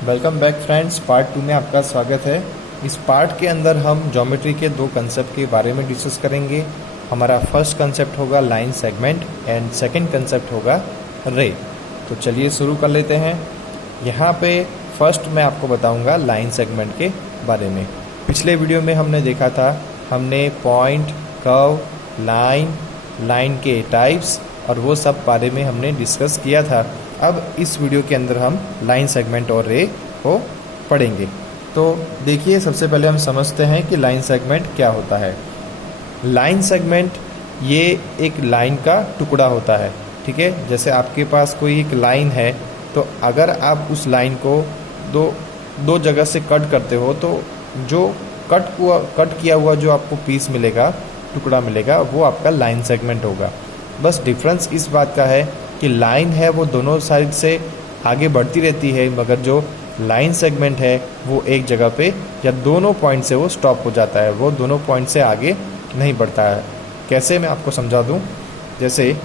Welcome back friends. Part 2 में आपका स्वागत है। इस पार्ट के अंदर हम ज्योमेट्री के दो कंसेप्ट के बारे में डिस्कस करेंगे। हमारा फर्स्ट कंसेप्ट होगा line segment and second concept होगा रे। तो चलिए शुरू कर लेते हैं। यहाँ पे फर्स्ट मैं आपको बताऊंगा लाइन सेगमेंट के बारे में। पिछले वीडियो में हमने देखा था, हमने पॉइंट, कर्व, लाइन के टाइप्स और वो सब बारे में हमने डिस्कस किया था। अब इस वीडियो के अंदर हम लाइन सेगमेंट और रे को पढ़ेंगे। तो देखिए, सबसे पहले हम समझते हैं कि लाइन सेगमेंट क्या होता है। लाइन सेगमेंट ये एक लाइन का टुकड़ा होता है, ठीक है। जैसे आपके पास कोई एक लाइन है, तो अगर आप उस लाइन को दो जगह से कट करते हो, तो जो कट किया हुआ जो आपको पीस मिलेगा, टुकड़ा मिलेगा, वो आपका लाइन सेगमेंट होगा। बस डिफरेंस इस बात का है कि लाइन है वो दोनों साइड से आगे बढ़ती रहती है, मगर जो लाइन सेगमेंट है वो एक जगह पे या दोनों पॉइंट से वो स्टॉप हो जाता है, वो दोनों पॉइंट से आगे नहीं बढ़ता है। कैसे, मैं आपको समझा दूं। जैसे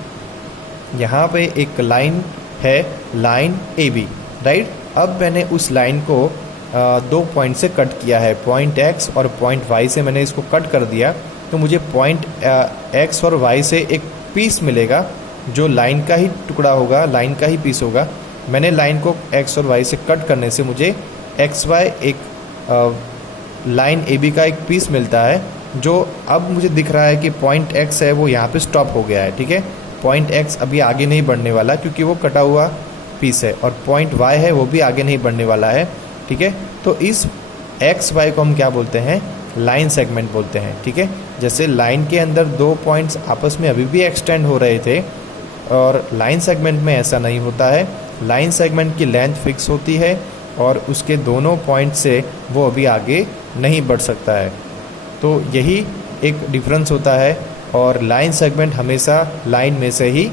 यहाँ पे एक लाइन है, लाइन ए बी, राइट। अब मैंने उस लाइन को दो पॉइंट से कट किया है, पॉइंट एक्स और पॉइंट वाई से मैंने इसको कट कर दिया। तो मुझे पॉइंट एक्स और वाई से एक पीस मिलेगा जो लाइन का ही टुकड़ा होगा, लाइन का ही पीस होगा। मैंने लाइन को एक्स और वाई से कट करने से मुझे एक्स वाई एक लाइन ए बी का एक पीस मिलता है, जो अब मुझे दिख रहा है कि पॉइंट एक्स है वो यहाँ पे स्टॉप हो गया है, ठीक है। पॉइंट एक्स अभी आगे नहीं बढ़ने वाला क्योंकि वो कटा हुआ पीस है, और पॉइंट वाई है वो भी आगे नहीं बढ़ने वाला है, ठीक है। तो इस एक्स वाई को हम क्या बोलते हैं? लाइन सेगमेंट बोलते हैं, ठीक है। जैसे लाइन के अंदर दो पॉइंट्स आपस में अभी भी एक्सटेंड हो रहे थे, और लाइन सेगमेंट में ऐसा नहीं होता है। लाइन सेगमेंट की लेंथ फिक्स होती है और उसके दोनों पॉइंट से वो अभी आगे नहीं बढ़ सकता है। तो यही एक डिफरेंस होता है, और लाइन सेगमेंट हमेशा लाइन में से ही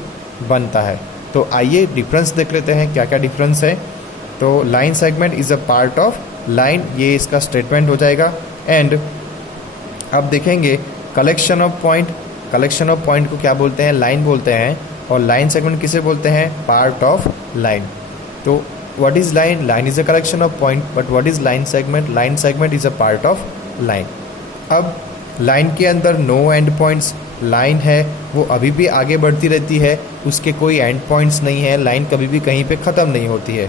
बनता है। तो आइए डिफरेंस देख लेते हैं, क्या क्या डिफरेंस है। तो line segment is a part of line, ये इसका स्टेटमेंट हो जाएगा। एंड अब देखेंगे collection of point. Collection of point को क्या बोलते हैं? लाइन बोलते हैं। और लाइन सेगमेंट किसे बोलते हैं? Part of line. तो what is line? Line is a collection of point, but what is line segment? Line segment is a part of line. अब लाइन के अंदर नो एंड पॉइंट्स। लाइन है वो अभी भी आगे बढ़ती रहती है, उसके कोई एंड पॉइंट्स नहीं है, लाइन कभी भी कहीं पे ख़त्म नहीं होती है।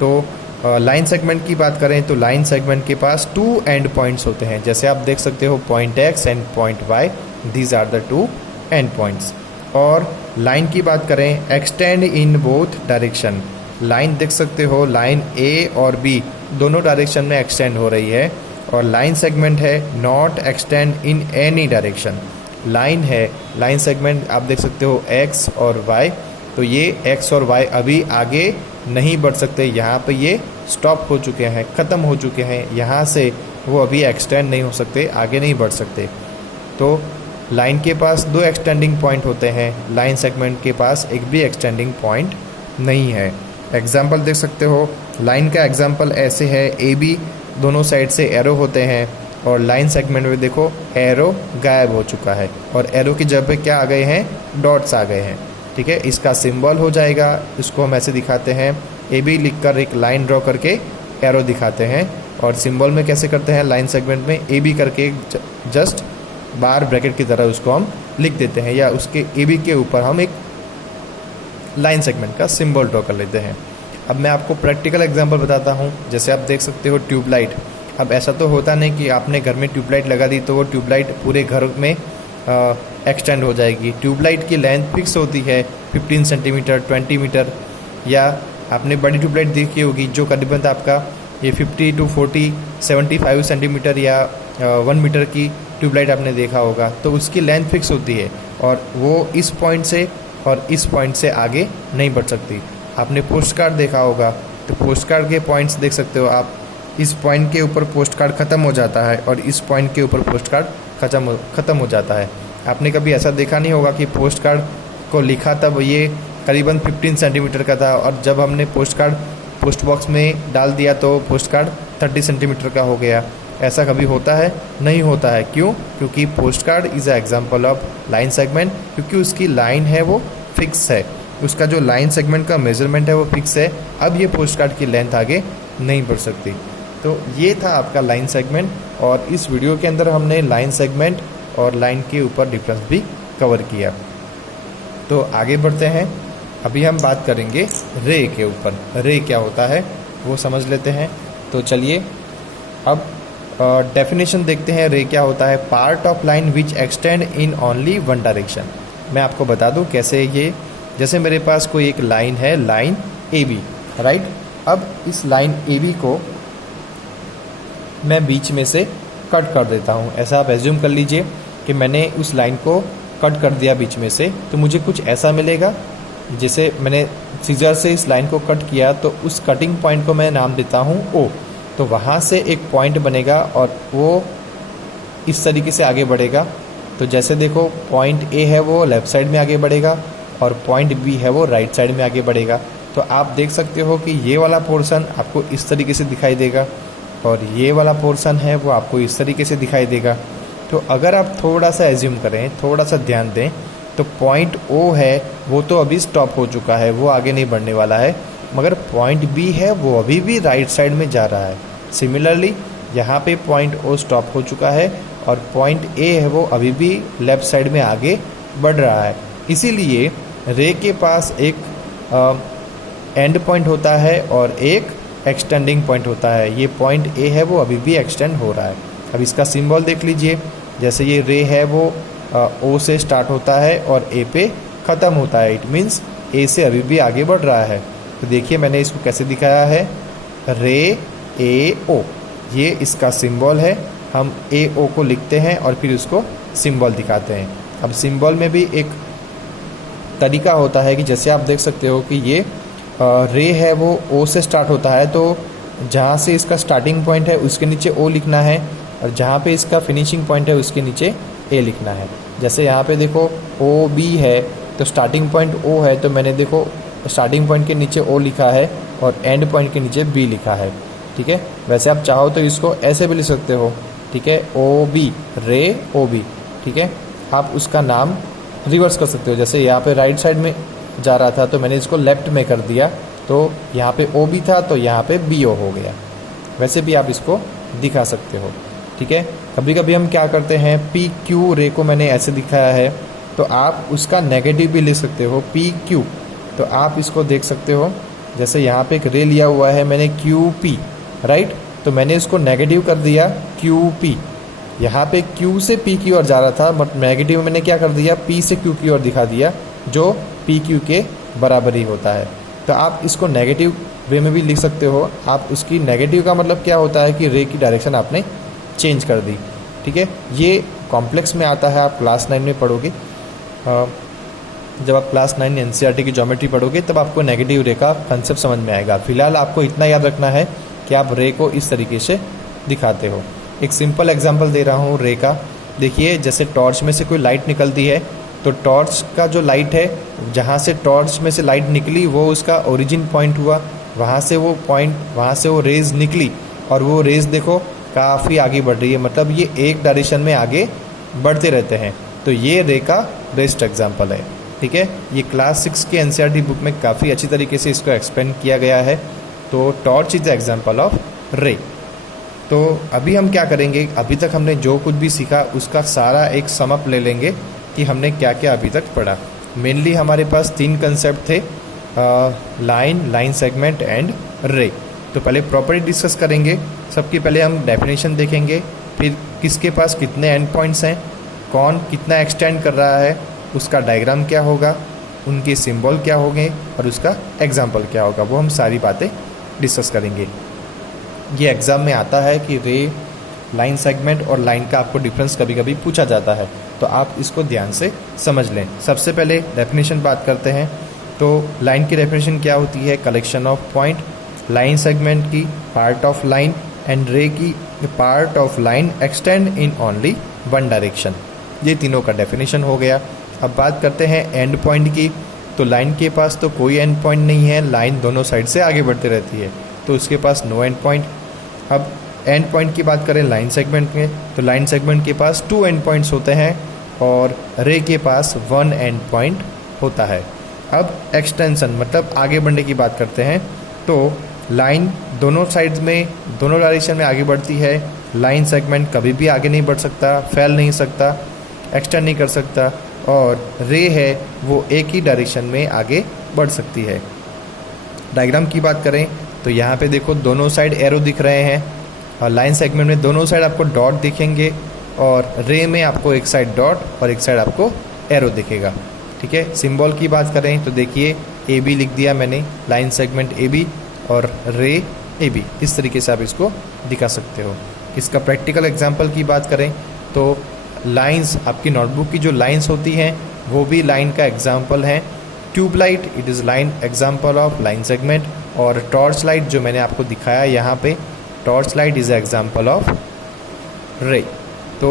तो लाइन सेगमेंट की बात करें तो लाइन सेगमेंट के पास टू एंड पॉइंट्स होते हैं। जैसे आप देख सकते हो, point X and point Y, these are the two end points. और लाइन की बात करें, extend in both direction. Line देख सकते हो, लाइन ए और बी दोनों डायरेक्शन में एक्सटेंड हो रही है। और लाइन सेगमेंट है not extend in any direction. Line है, लाइन सेगमेंट आप देख सकते हो एक्स और वाई, तो ये एक्स और वाई अभी आगे नहीं बढ़ सकते, यहाँ पे ये स्टॉप हो चुके हैं, ख़त्म हो चुके हैं, यहाँ से वो अभी एक्सटेंड नहीं हो सकते, आगे नहीं बढ़ सकते। तो लाइन के पास दो एक्सटेंडिंग पॉइंट होते हैं, लाइन सेगमेंट के पास एक भी एक्सटेंडिंग पॉइंट नहीं है। एग्जाम्पल देख सकते हो, लाइन का एग्जाम्पल ऐसे है, ए बी दोनों साइड से एरो होते हैं, और लाइन सेगमेंट में देखो एरो गायब हो चुका है, और एरो की जगह पे क्या आ गए हैं? डॉट्स आ गए हैं, ठीक है। इसका सिंबल हो जाएगा, इसको हम ऐसे दिखाते हैं, ए बी लिख कर एक लाइन ड्रॉ करके एरो दिखाते हैं। और सिंबल में कैसे करते हैं? लाइन सेगमेंट में ए बी करके जस्ट बार ब्रैकेट की तरह उसको हम लिख देते हैं, या उसके ए बी के ऊपर हम एक लाइन सेगमेंट का सिंबल ड्रॉ कर लेते हैं। अब मैं आपको प्रैक्टिकल एग्जांपल बताता हूँ। जैसे आप देख सकते हो ट्यूबलाइट। अब ऐसा तो होता नहीं कि आपने घर में ट्यूबलाइट लगा दी तो वो ट्यूबलाइट पूरे घर में एक्सटेंड हो जाएगी। ट्यूबलाइट की लेंथ फिक्स होती है 15 सेंटीमीटर, 20 मीटर, या आपने बड़ी ट्यूबलाइट देखी होगी जो करीबन आपका ये 50 to 40, 75 सेंटीमीटर या 1 मीटर की ट्यूबलाइट आपने देखा होगा। तो उसकी लेंथ फिक्स होती है, और वो इस पॉइंट से और इस पॉइंट से आगे नहीं बढ़ सकती। आपने पोस्ट कार्ड देखा होगा, तो पोस्ट कार्ड के पॉइंट्स देख सकते हो आप, इस पॉइंट के ऊपर पोस्ट कार्ड ख़त्म हो जाता है और इस पॉइंट के ऊपर पोस्ट कार्ड ख़त्म हो जाता है। आपने कभी ऐसा देखा नहीं होगा कि पोस्ट कार्ड को लिखा तब ये करीबन 15 सेंटीमीटर का था, और जब हमने पोस्ट कार्ड पोस्ट बॉक्स में डाल दिया तो पोस्ट कार्ड 30 सेंटीमीटर का हो गया। ऐसा कभी होता है? नहीं होता है। क्यों? क्योंकि post card is a example of line segment, क्योंकि उसकी लाइन है वो फिक्स है, उसका जो लाइन सेगमेंट का मेजरमेंट है वो फिक्स है। अब ये पोस्ट कार्ड की लेंथ आगे नहीं बढ़ सकती। तो ये था आपका लाइन सेगमेंट, और इस वीडियो के अंदर हमने लाइन सेगमेंट और लाइन के ऊपर डिफरेंस भी कवर किया। तो आगे बढ़ते हैं, अभी हम बात करेंगे रे के ऊपर। रे क्या होता है वो समझ लेते हैं। तो चलिए अब डेफिनेशन देखते हैं। रे क्या होता है? Part of line which extend in only one direction. मैं आपको बता दूं कैसे ये, जैसे मेरे पास कोई एक लाइन है, लाइन ए बी, राइट। अब इस लाइन ए बी को मैं बीच में से कट कर देता हूँ। ऐसा आप एज्यूम कर लीजिए कि मैंने उस लाइन को कट कर दिया बीच में से, तो मुझे कुछ ऐसा मिलेगा। जैसे मैंने सीजर से इस लाइन को कट किया, तो उस कटिंग पॉइंट को मैं नाम देता हूँ ओ। तो वहाँ से एक पॉइंट बनेगा और वो इस तरीके से आगे बढ़ेगा। तो जैसे देखो, पॉइंट ए है वो लेफ़्ट साइड में आगे बढ़ेगा और पॉइंट बी है वो राइट साइड में आगे बढ़ेगा। तो आप देख सकते हो कि ये वाला पोर्शन आपको इस तरीके से दिखाई देगा और ये वाला पोर्शन है वो आपको इस तरीके से दिखाई देगा। तो अगर आप थोड़ा सा एज्यूम करें, थोड़ा सा ध्यान दें, तो पॉइंट ओ है वो तो अभी स्टॉप हो चुका है, वो आगे नहीं बढ़ने वाला है, मगर पॉइंट बी है वो अभी भी राइट साइड में जा रहा है। सिमिलरली यहाँ पे पॉइंट ओ स्टॉप हो चुका है और पॉइंट ए है वो अभी भी लेफ़्ट साइड में आगे बढ़ रहा है। इसीलिए रे के पास एक एंड पॉइंट होता है और एक एक्सटेंडिंग पॉइंट होता है। ये पॉइंट ए है वो अभी भी एक्सटेंड हो रहा है। अब इसका सिंबल देख लीजिए, जैसे ये रे है वो ओ से स्टार्ट होता है और ए पे ख़त्म होता है। इट मीन्स ए से अभी भी आगे बढ़ रहा है। तो देखिए मैंने इसको कैसे दिखाया है, रे ए ओ, ये इसका सिंबल है। हम ए ओ को लिखते हैं और फिर उसको सिंबल दिखाते हैं। अब सिंबल में भी एक तरीका होता है कि जैसे आप देख सकते हो कि ये रे है वो ओ से स्टार्ट होता है, तो जहाँ से इसका स्टार्टिंग पॉइंट है उसके नीचे ओ लिखना है और जहाँ पे इसका फिनिशिंग पॉइंट है उसके नीचे ए लिखना है। जैसे यहाँ पे देखो ओ बी है, तो स्टार्टिंग पॉइंट ओ है, तो मैंने देखो स्टार्टिंग पॉइंट के नीचे ओ लिखा है और एंड पॉइंट के नीचे बी लिखा है। ठीक है, वैसे आप चाहो तो इसको ऐसे भी लिख सकते हो। ठीक है, ओ बी, रे ओ बी। ठीक है, आप उसका नाम रिवर्स कर सकते हो। जैसे यहाँ पे राइट साइड में जा रहा था तो मैंने इसको लेफ्ट में कर दिया, तो यहाँ पे ओ बी था तो यहाँ पे बी ओ हो गया। वैसे भी आप इसको दिखा सकते हो। ठीक है, कभी कभी हम क्या करते हैं, पी क्यू रे को मैंने ऐसे दिखाया है, तो आप उसका नेगेटिव भी लिख सकते हो, पी क्यू। तो आप इसको देख सकते हो, जैसे यहाँ पे एक रे लिया हुआ है मैंने क्यू पी, राइट। तो मैंने इसको नेगेटिव कर दिया क्यू पी। यहाँ पे क्यू से पी की ओर जा रहा था, बट नेगेटिव मैंने क्या कर दिया, पी से क्यू की ओर दिखा दिया, जो पी क्यू के बराबर ही होता है। तो आप इसको नेगेटिव वे में भी लिख सकते हो। आप उसकी नेगेटिव का मतलब क्या होता है कि रे की डायरेक्शन आपने चेंज कर दी। ठीक है, ये कॉम्प्लेक्स में आता है, आप क्लास 9 में पढ़ोगे। जब आप क्लास 9 एनसीईआरटी की ज्योमेट्री पढ़ोगे तब आपको नेगेटिव रे का कंसेप्ट समझ में आएगा। फिलहाल आपको इतना याद रखना है कि आप रे को इस तरीके से दिखाते हो। एक सिंपल एग्जांपल दे रहा हूँ रे का। देखिए, जैसे टॉर्च में से कोई लाइट निकलती है, तो टॉर्च का जो लाइट है, जहाँ से टॉर्च में से लाइट निकली वो उसका ओरिजिन पॉइंट हुआ, वहाँ से वो रेज निकली और वो रेज देखो काफ़ी आगे बढ़ रही है, मतलब ये एक डायरेक्शन में आगे बढ़ते रहते हैं। तो ये रे का बेस्ट एग्जाम्पल है। ठीक है, ये क्लास 6 के एनसीईआरटी बुक में काफ़ी अच्छी तरीके से इसको एक्सप्लेन किया गया है। तो torch is the example of ray. तो अभी हम क्या करेंगे, अभी तक हमने जो कुछ भी सीखा उसका सारा एक समअप ले लेंगे कि हमने क्या क्या अभी तक पढ़ा। मेनली हमारे पास 3 कंसेप्ट थे, लाइन सेगमेंट एंड रे। तो पहले प्रॉपर्टी डिस्कस करेंगे। सबके पहले हम डेफिनेशन देखेंगे, फिर किसके पास कितने एंड पॉइंट्स हैं, कौन कितना एक्सटेंड कर रहा है, उसका डायग्राम क्या होगा, उनके सिंबल क्या होंगे और उसका एग्जाम्पल क्या होगा, वो हम सारी बातें डिस्कस करेंगे। ये एग्ज़ाम में आता है कि रे, लाइन सेगमेंट और लाइन का आपको डिफरेंस कभी कभी पूछा जाता है, तो आप इसको ध्यान से समझ लें। सबसे पहले डेफिनेशन बात करते हैं। तो लाइन की डेफिनेशन क्या होती है, collection of point. Line segment की पार्ट ऑफ लाइन एंड रे की part of line extend in only one direction. ये तीनों का डेफिनेशन हो गया। अब बात करते हैं एंड पॉइंट की। तो लाइन के पास तो कोई एंड पॉइंट नहीं है, लाइन दोनों साइड से आगे बढ़ती रहती है, तो उसके पास नो एंड पॉइंट। अब एंड पॉइंट की बात करें लाइन सेगमेंट में, तो लाइन सेगमेंट के पास 2 एंड पॉइंट्स होते हैं और रे के पास 1 एंड पॉइंट होता है। अब एक्सटेंशन मतलब आगे बढ़ने की बात करते हैं। तो लाइन दोनों साइड्स में, दोनों डायरेक्शन में आगे बढ़ती है। लाइन सेगमेंट कभी भी आगे नहीं बढ़ सकता, फैल नहीं सकता, एक्सटेंड नहीं कर सकता, और रे है वो एक ही डायरेक्शन में आगे बढ़ सकती है। डायग्राम की बात करें तो यहाँ पे देखो दोनों साइड एरो दिख रहे हैं, और लाइन सेगमेंट में दोनों साइड आपको डॉट दिखेंगे, और रे में आपको एक साइड डॉट और एक साइड आपको एरो दिखेगा। ठीक है, सिंबल की बात करें तो देखिए ए बी लिख दिया मैंने, लाइन सेगमेंट ए बी और रे ए बी, इस तरीके से आप इसको दिखा सकते हो। इसका प्रैक्टिकल एग्जांपल की बात करें तो लाइंस, आपकी नोटबुक की जो लाइंस होती हैं वो भी लाइन का एग्जांपल है। Tubelight, it is line example of line segment, और टॉर्च लाइट जो मैंने आपको दिखाया यहाँ पे, torch light is example of ray. तो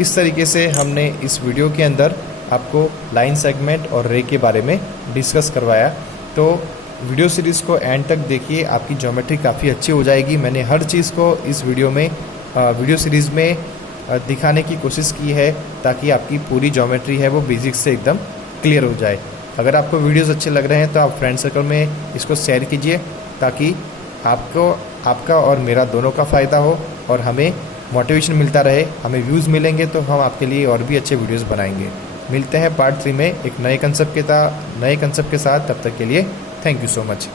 इस तरीके से हमने इस वीडियो के अंदर आपको लाइन सेगमेंट और रे के बारे में डिस्कस करवाया। तो वीडियो सीरीज़ को एंड तक देखिए, आपकी ज्योमेट्री काफ़ी अच्छी हो जाएगी। मैंने हर चीज़ को इस वीडियो सीरीज़ में दिखाने की कोशिश की है ताकि आपकी पूरी ज्योमेट्री है वो बेसिक्स से एकदम क्लियर हो जाए। अगर आपको वीडियोस अच्छे लग रहे हैं तो आप फ्रेंड सर्कल में इसको शेयर कीजिए ताकि आपका और मेरा दोनों का फ़ायदा हो, और हमें मोटिवेशन मिलता रहे, हमें व्यूज़ मिलेंगे तो हम आपके लिए और भी अच्छे वीडियोस बनाएंगे। मिलते हैं पार्ट 3 में एक नए कंसेप्ट के साथ। तब तक के लिए थैंक यू सो मच।